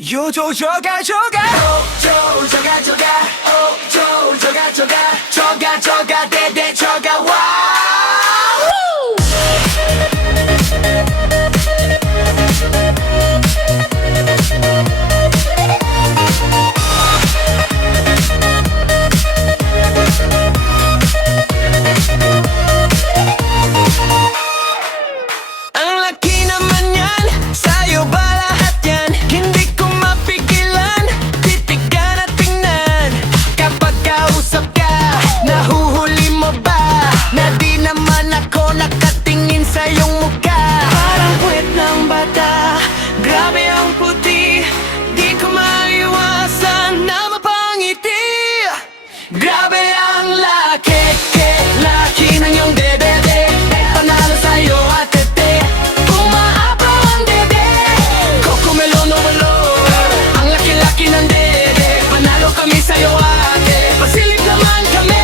요조 저가 저가 오조 저가 저가 오조 저가 저가 저가 저가 대대 저가 와우 ang laki naman yan, sa'yo ba lahat yan? Hindi ko mapigilan, titigan at tingnan. Kapag kausap ka, nahuhuli mo ba? Na di naman ako nakatingin sa iyong mukha. Parang puwet ng bata, grabe ang puti. Di ko maiwasan na mapangiti. Grabe ang laki, laki ng iyong dede. Panalo sa'yo atete. Umaapaw ang dede. Cocomelon overload. Ang laki-laki ng dede. Panalo kami sa'yo ate. Pasilip naman kami.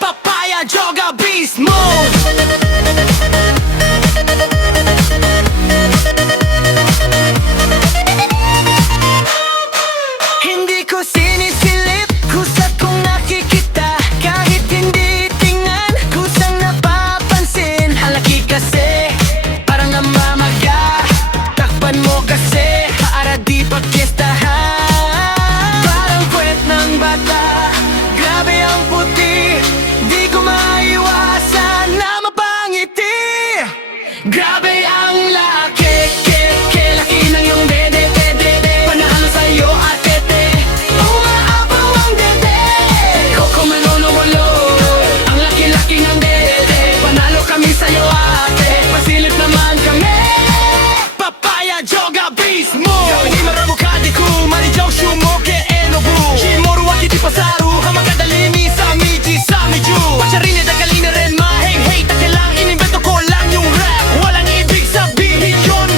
Papaya Joga Beast Mode. Hindi ko sinisilip, kusat kong nakikita. Kahit hindi tingnan, kusang napapansin. Ang laki kasi, parang namamaga. Takpan mo kasi, para di pagkistahan. Parang kwet ng bata, grabe ang puti. Di ko maiwasan na mapangiti. Grabe ang laki, laki ng iyong dede. Panalo sa'yo atete. Umaapaw ang dede. Cocomelon overload. Ang laki-laki ng dede. Panalo kami sa'yo ate. Pasilip naman kami. Papaya Joga Beast Mode. Imara mo kadiku, marijou shumoke enobu. Shimoru wa kiti pasaru, hamakadali ni samiji samiju. Pacharin at galing na rin maheng-hey. Take lang, inimbento ko lang yung rap. Walang ibig sabihin yun.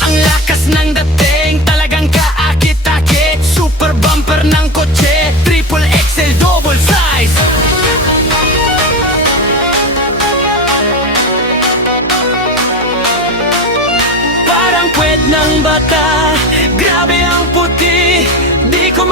Ang lakas ng dating, talagang kaakit-akit. Super bumper ng kotse, triple XL double size. Parang puwet ng bata, grabe ang puti. Di ko